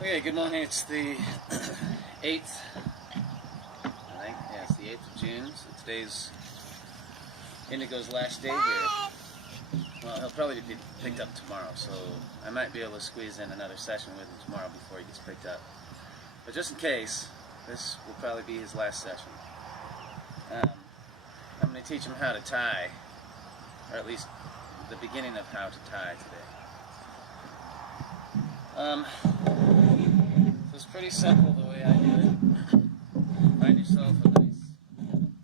Okay, good morning. It's the 8th, I think. Yeah, it's the 8th of June. So today's Indigo's last day here. Well, he'll probably be picked up tomorrow, so I might be able to squeeze in another session with him tomorrow before he gets picked up. But just in case, this will probably be his last session. I'm going to teach him how to tie, or at least the beginning of how to tie today. So it's pretty simple the way I do it. Find yourself a nice,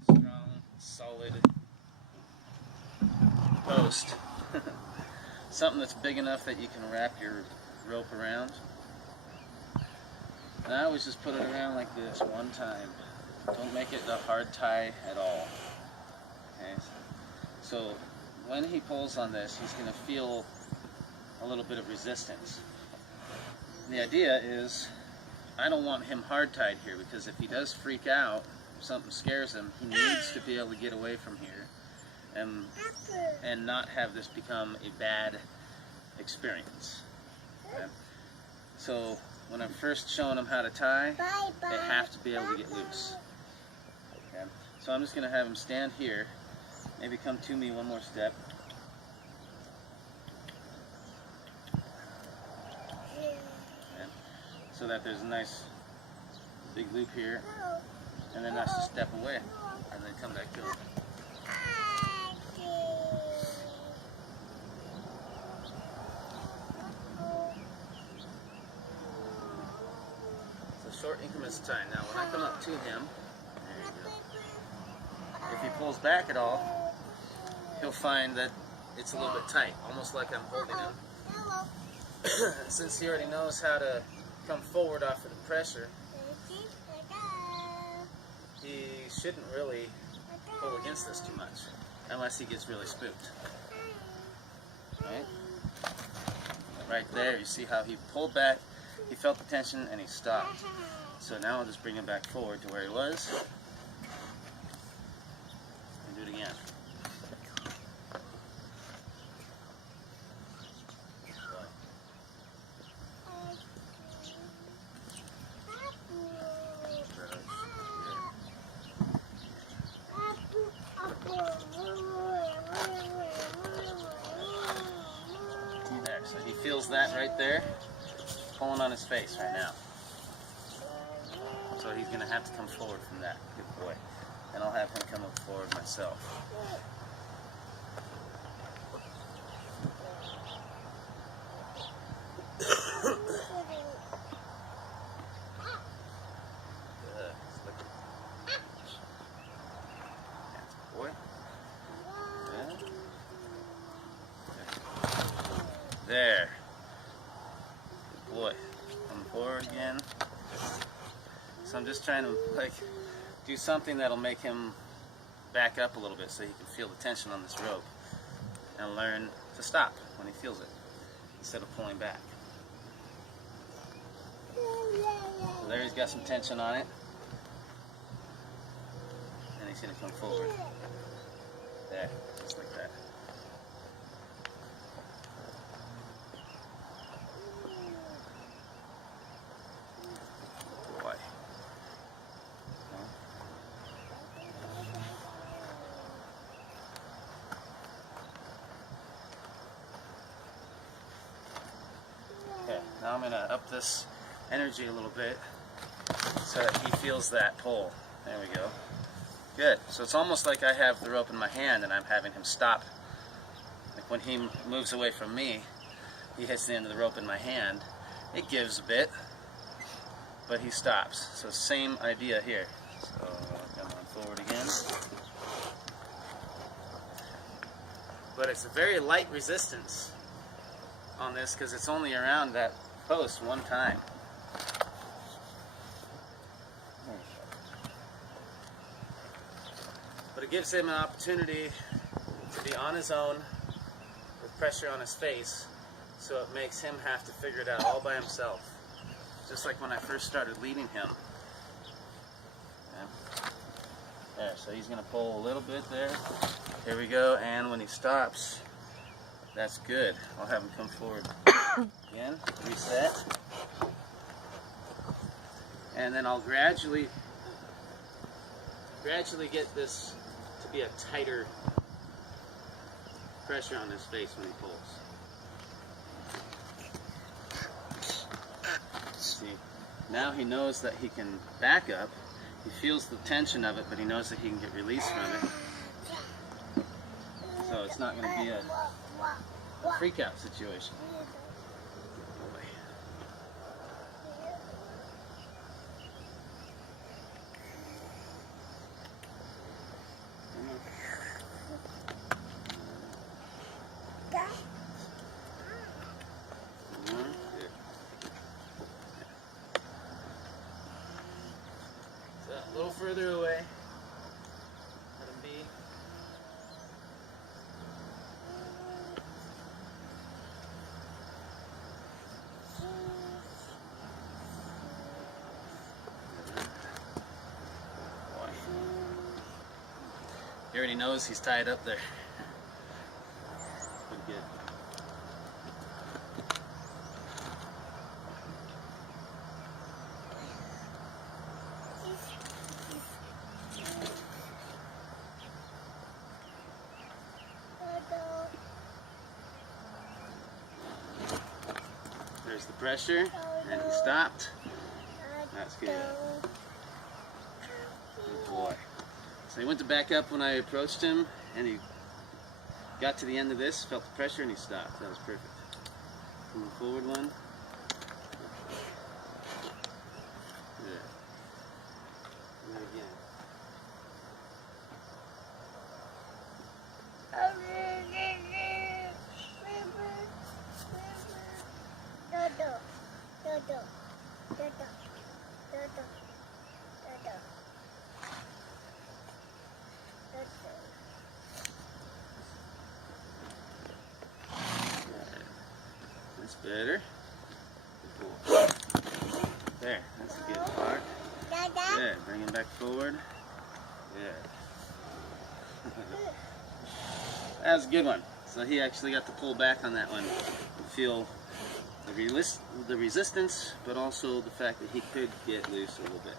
strong, solid post. Something that's big enough that you can wrap your rope around. And I always just put it around like this one time. Don't make it a hard tie at all. Okay? So when he pulls on this, he's going to feel a little bit of resistance. The idea is, I don't want him hard-tied here, because if he does freak out, if something scares him, he needs to be able to get away from here and not have this become a bad experience. Okay? So when I'm first showing him how to tie, they have to be able to get loose. Okay? So I'm just going to have him stand here, maybe come to me one more step. So that there's a nice big loop here, and then that's to step away, and then come back to it. So short increments of time. Now when I come up to him, there you go. If he pulls back at all, he'll find that it's a little bit tight, almost like I'm holding him. Since he already knows how to come forward off of the pressure, he shouldn't really pull against this too much, unless he gets really spooked. Right there, you see how he pulled back, he felt the tension, and he stopped. So now I'll just bring him back forward to where he was, and do it again. So he feels that right there, pulling on his face right now. So he's going to have to come forward from that. Good boy. And I'll have him come up forward myself. Good. That's a boy. Good. There. Good boy. Come forward again. So I'm just trying to do something that'll make him back up a little bit so he can feel the tension on this rope and learn to stop when he feels it instead of pulling back. So there he's got some tension on it, and he's going to come forward. There, just like that. Boy. Okay, now I'm going to up this energy a little bit so that he feels that pull. There we go. Good. So it's almost like I have the rope in my hand and I'm having him stop. Like when he moves away from me, he hits the end of the rope in my hand. It gives a bit, but he stops. So same idea here. So come on forward again. But it's a very light resistance on this because it's only around that post one time. But it gives him an opportunity to be on his own with pressure on his face, so it makes him have to figure it out all by himself. Just like when I first started leading him. Yeah. There, so he's going to pull a little bit there. Here we go, and when he stops, that's good. I'll have him come forward again, reset. And then I'll gradually get this to be a tighter pressure on his face when he pulls. See, now he knows that he can back up. He feels the tension of it, but he knows that he can get release from it. So it's not going to be a freak out situation. A little further away. Let him be. Boy. He already knows he's tied up there. Pretty good. There's the pressure, and he stopped. That's good. Good boy. So he went to back up when I approached him, and he got to the end of this, felt the pressure, and he stopped. That was perfect. Move forward one. Good. And then again. That's better. There, that's a good part. Good, bring him back forward. Good. That was a good one. So he actually got to pull back on that one and feel the resistance, but also the fact that he could get loose a little bit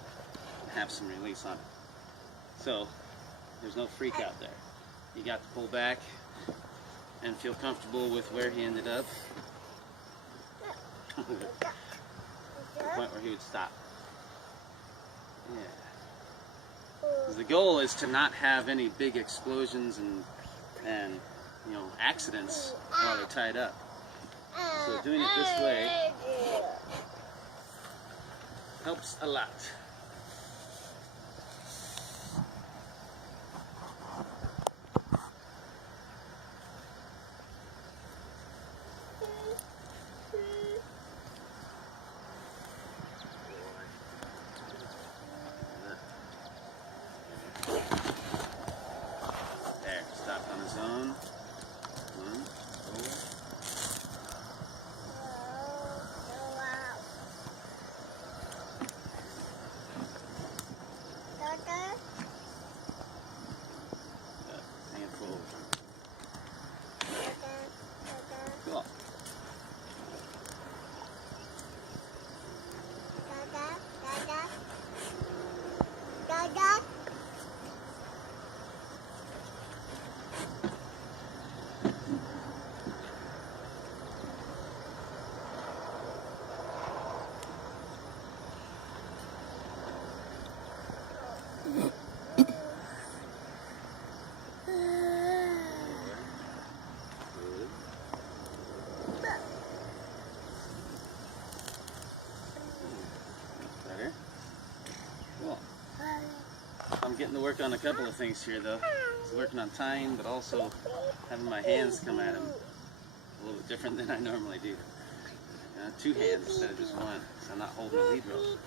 and have some release on it. So there's no freak out there. He got to pull back and feel comfortable with where he ended up. To the point where he would stop. Yeah. 'Cause the goal is to not have any big explosions and you know, accidents while they're tied up. So doing it this way helps a lot. There, stop on his own. One, forward. Hang it forward. Cool. Better. Cool. I'm getting to work on a couple of things here though. I was working on tying, but also having my hands come at him a little bit different than I normally do. Two hands instead of just one, so I'm not holding the lead rope.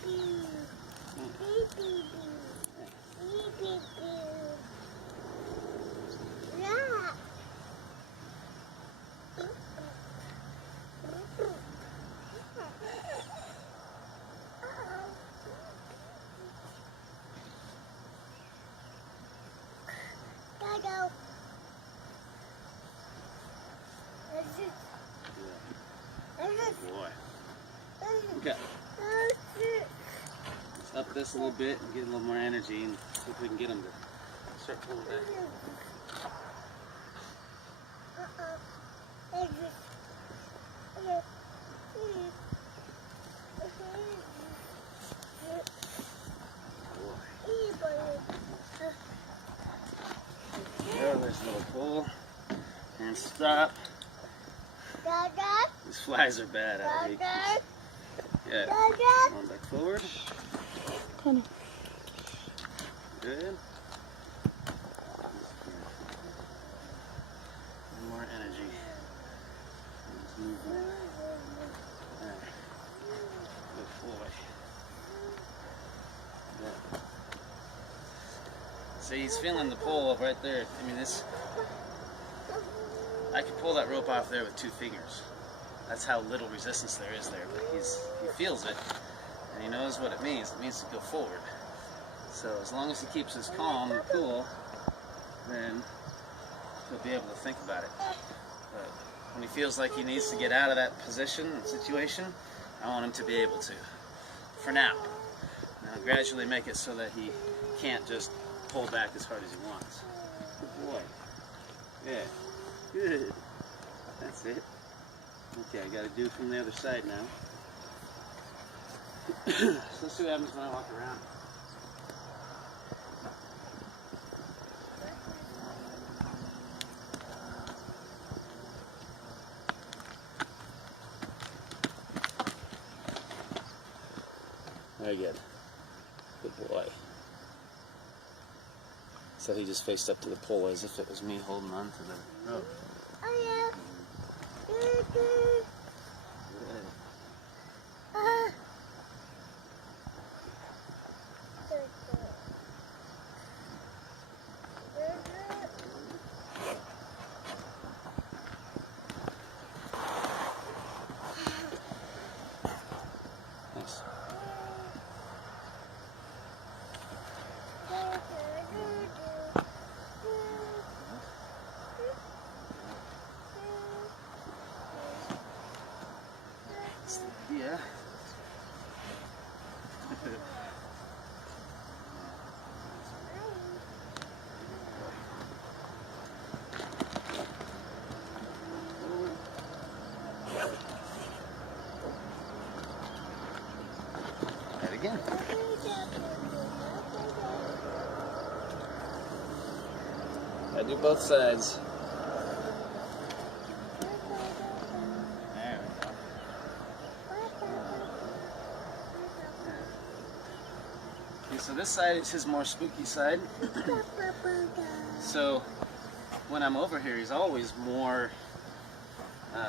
Boy. Okay. this a little bit and get a little more energy and see if we can get him to start pulling back. There, there's a little pull and stop. These flies are bad. I hate these. Yeah. Come on back forward. Good. More energy. Let's move on. There. Good boy. Yeah. See, he's feeling the pull right there. I mean, I could pull that rope off there with 2 fingers. That's how little resistance there is there. But he feels it, and he knows what it means. It means to go forward. So as long as he keeps his calm and cool, then he'll be able to think about it. But when he feels like he needs to get out of that position and situation, I want him to be able to. For now. And I'll gradually make it so that he can't just pull back as hard as he wants. Good boy. Yeah. Good. That's it. Okay, I got to do it from the other side now. So let's see what happens when I walk around. Very good. Good boy. So he just faced up to the pole as if it was me holding on to the rope. Oh yeah. Good. Nice. Yeah. That again. I do both sides. So this side is his more spooky side. So when I'm over here, he's always more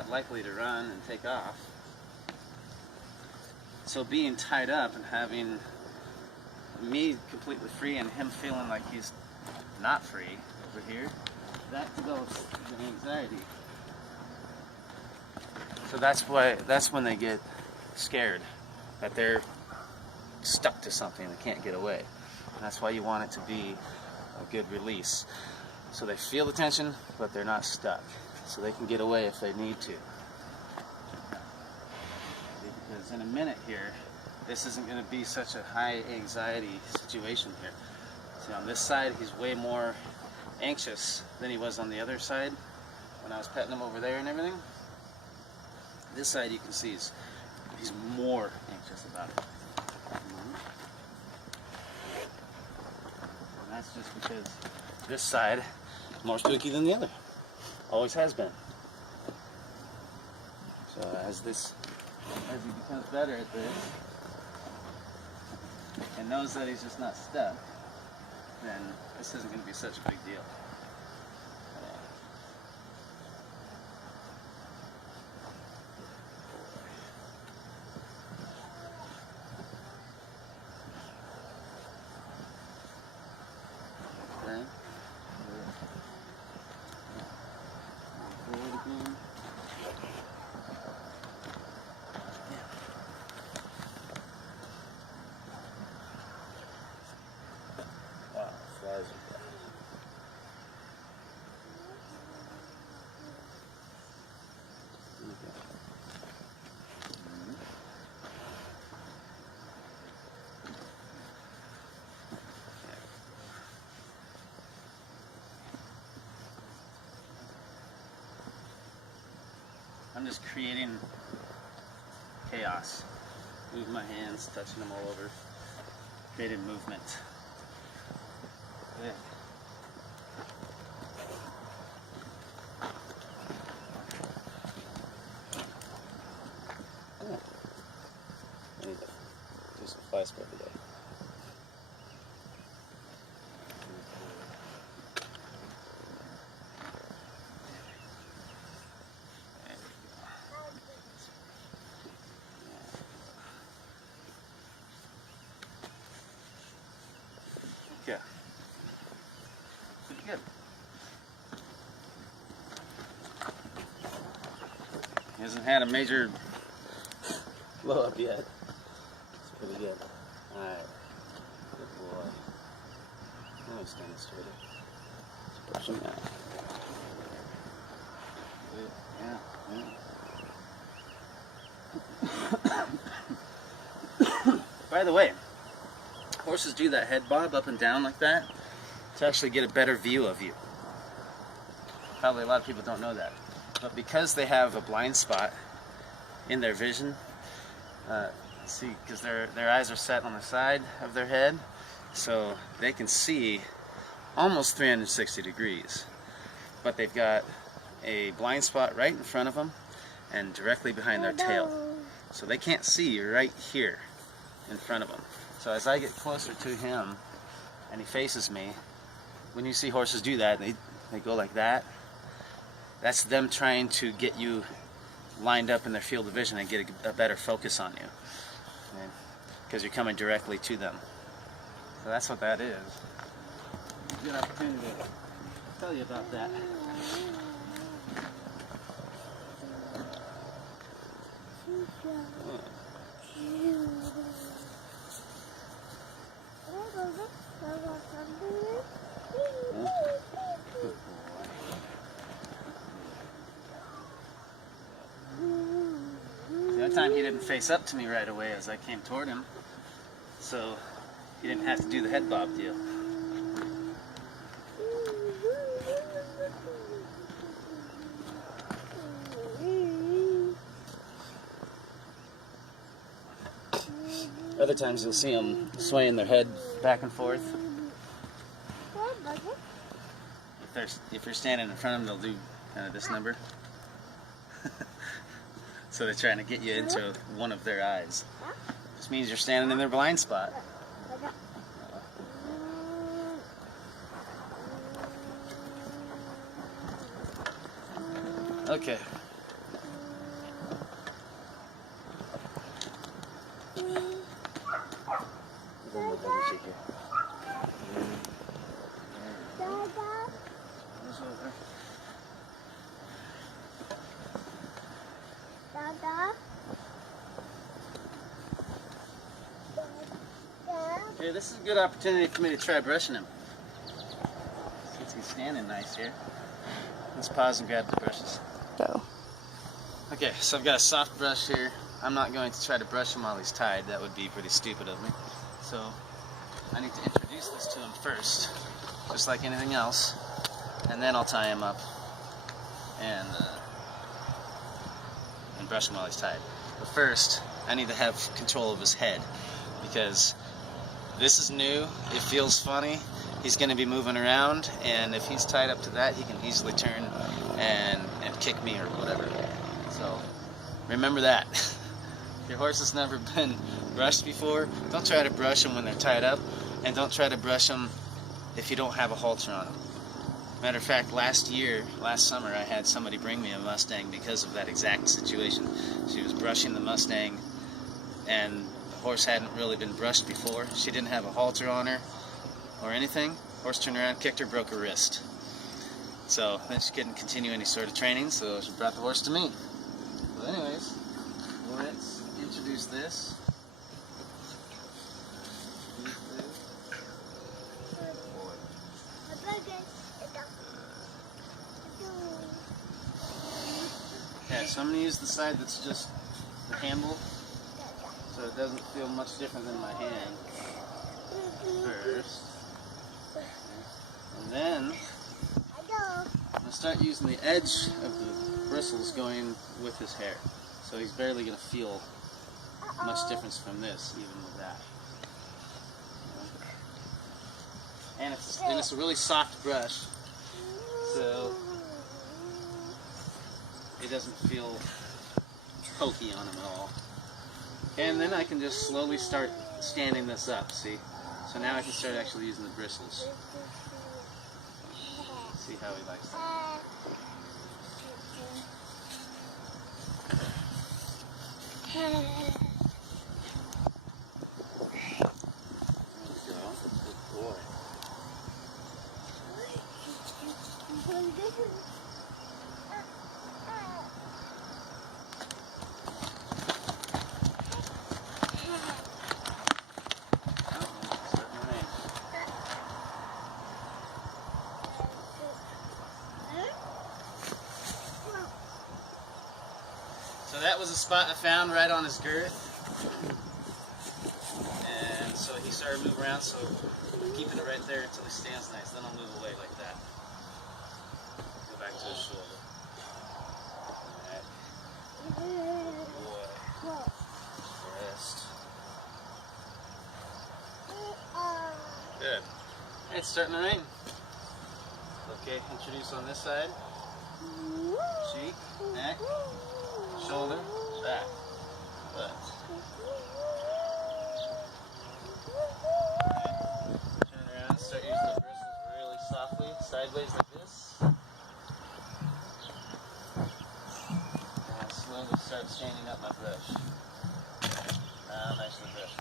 likely to run and take off. So being tied up and having me completely free and him feeling like he's not free over here, that develops the anxiety. So that's when they get scared, that they're stuck to something, they can't get away. And that's why you want it to be a good release. So they feel the tension, but they're not stuck. So they can get away if they need to. Because in a minute here, this isn't going to be such a high anxiety situation here. See, on this side, he's way more anxious than he was on the other side when I was petting him over there and everything. This side you can see he's more anxious about it. And that's just because this side is more spooky than the other. Always has been. So as he becomes better at this and knows that he's just not stuck, then this isn't going to be such a big deal. I'm just creating chaos. Move my hands, touching them all over. Creating movement. Good. Oh. I need to do some fly sport today. Yeah. Pretty good. He hasn't had a major blow up yet. It's pretty good. Alright. Good boy. Now he's standing straighter. Let's push him out. Yeah. By the way, horses do that head bob up and down like that to actually get a better view of you. Probably a lot of people don't know that. But because they have a blind spot in their vision, see, because their eyes are set on the side of their head, so they can see almost 360 degrees. But they've got a blind spot right in front of them and directly behind their tail. So they can't see right here in front of them. So as I get closer to him and he faces me, when you see horses do that, they go like that. That's them trying to get you lined up in their field of vision and get a better focus on you. Because you're coming directly to them. So that's what that is. Good opportunity to tell you about that. The other time he didn't face up to me right away as I came toward him, so he didn't have to do the head bob deal. Other times you'll see them swaying their head back and forth. If you're standing in front of them, they'll do kind of this number. So they're trying to get you into one of their eyes. Just means you're standing in their blind spot. Okay. Okay, this is a good opportunity for me to try brushing him. Since he's standing nice here. Let's pause and grab the brushes. Go. Okay, so I've got a soft brush here. I'm not going to try to brush him while he's tied. That would be pretty stupid of me. So I need to introduce this to him first, just like anything else, and then I'll tie him up and brush him while he's tied. But first, I need to have control of his head, because this is new, it feels funny, he's going to be moving around, and if he's tied up to that, he can easily turn and kick me or whatever. So remember that. If your horse has never been brushed before, don't try to brush them when they're tied up, and don't try to brush them if you don't have a halter on them. Matter of fact, last summer, I had somebody bring me a Mustang because of that exact situation. She was brushing the Mustang, and the horse hadn't really been brushed before. She didn't have a halter on her or anything. Horse turned around, kicked her, broke her wrist. So then she couldn't continue any sort of training, so she brought the horse to me. So anyways, let's introduce this. Okay, so I'm going to use the side that's just the handle, so it doesn't feel much different than my hand first. And then I'm going to start using the edge of the bristles going with his hair. So he's barely going to feel much difference from this, even with that. And it's a really soft brush, so it doesn't feel pokey on him at all. And then I can just slowly start standing this up, see? So now I can start actually using the bristles. See how he likes that. So that was a spot I found right on his girth, and so he started moving around, so I'm keeping it right there until he stands nice, then I'll move away like that. Go back to his shoulder. Alright. Boy. Rest. Good. It's starting to rain. Okay, introduce on this side. Cheek, neck, shoulder, back, butt. Turn around, start using the bristles really softly, sideways like this. And slowly start standing up my brush. Now, nicely brushed.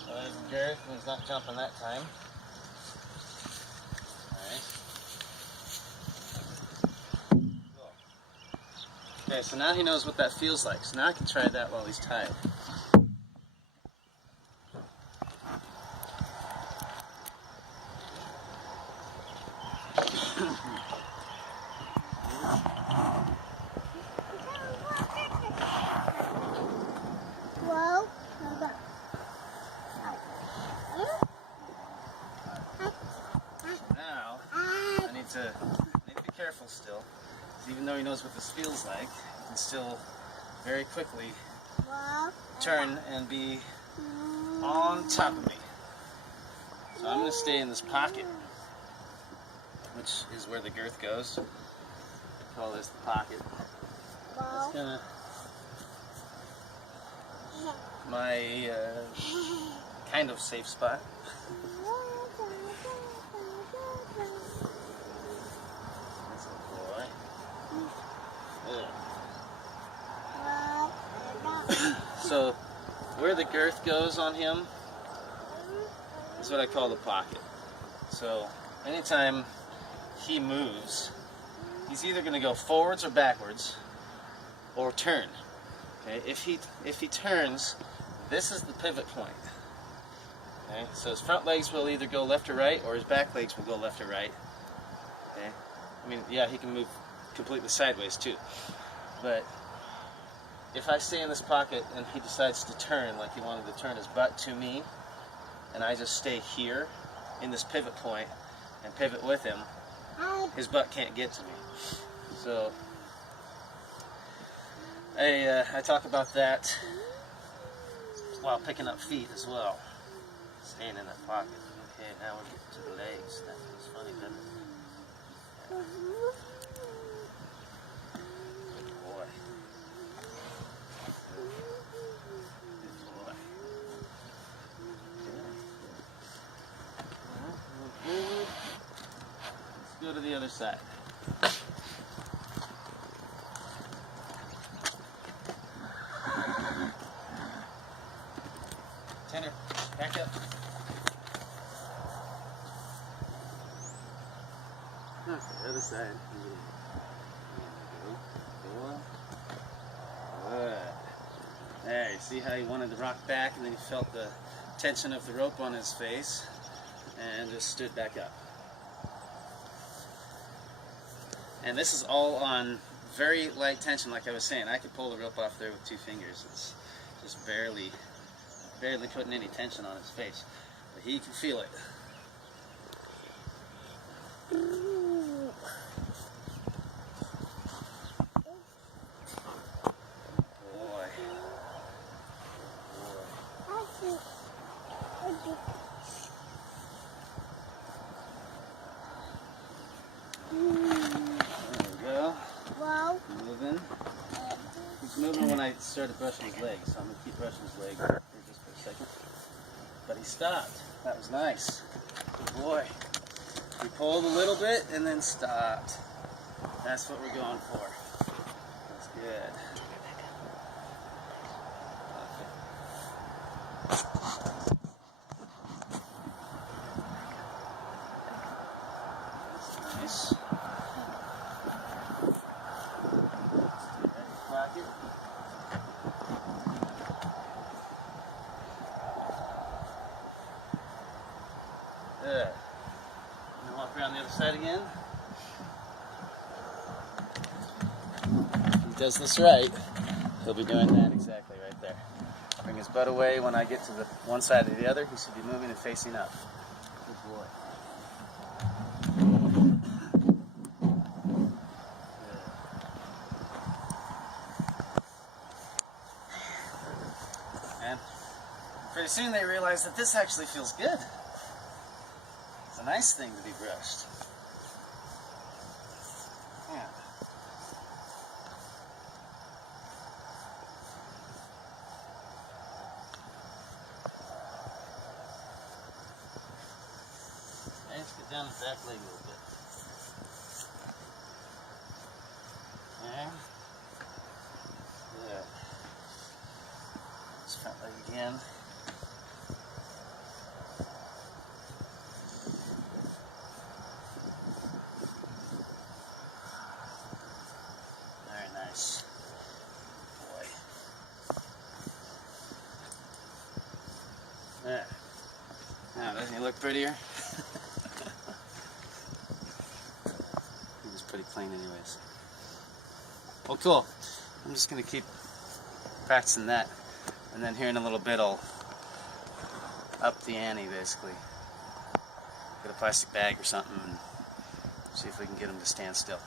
So there's the girth, and he's not jumping that time. Alright. Cool. Okay, so now he knows what that feels like. So now I can try that while he's tied. I need to be careful still, because even though he knows what this feels like, he can still very quickly turn and be on top of me. So I'm going to stay in this pocket, which is where the girth goes. I call this the pocket. It's kind of my kind of safe spot. So where the girth goes on him is what I call the pocket. So anytime he moves, he's either going to go forwards or backwards or turn. Okay? If he turns, this is the pivot point. Okay? So his front legs will either go left or right, or his back legs will go left or right. Okay? I mean, yeah, he can move completely sideways too. But if I stay in this pocket and he decides to turn, like he wanted to turn his butt to me, and I just stay here in this pivot point and pivot with him, his butt can't get to me. So I talk about that while picking up feet as well. Staying in that pocket. Okay, now we're getting to the legs. That feels funny, doesn't it? Yeah. Good boy. Let's go to the other side. Tanner, back up. Okay, the other side. Good. There, you see how he wanted to rock back, and then he felt the tension of the rope on his face, and just stood back up. And this is all on very light tension, like I was saying. I could pull the rope off there with 2 fingers. It's just barely putting any tension on his face. But he can feel it. He's moving when I started brushing his legs, so I'm going to keep brushing his leg here just for a second. But he stopped. That was nice. Good boy. He pulled a little bit and then stopped. That's what we're going for. That's good. That's nice. Good. And walk around the other side again. If he does this right, he'll be doing that exactly right there. Bring his butt away when I get to the one side or the other. He should be moving and facing up. Good boy. And pretty soon they realize that this actually feels good. It's a nice thing to be brushed. Yeah. Okay, let's get down the back leg a little bit. Okay. Good. This front leg again. Very nice. Boy. There. Now, doesn't he look prettier? He was pretty clean anyways. Well, cool. I'm just going to keep practicing that. And then here in a little bit, I'll up the ante, basically. Get a plastic bag or something and see if we can get him to stand still.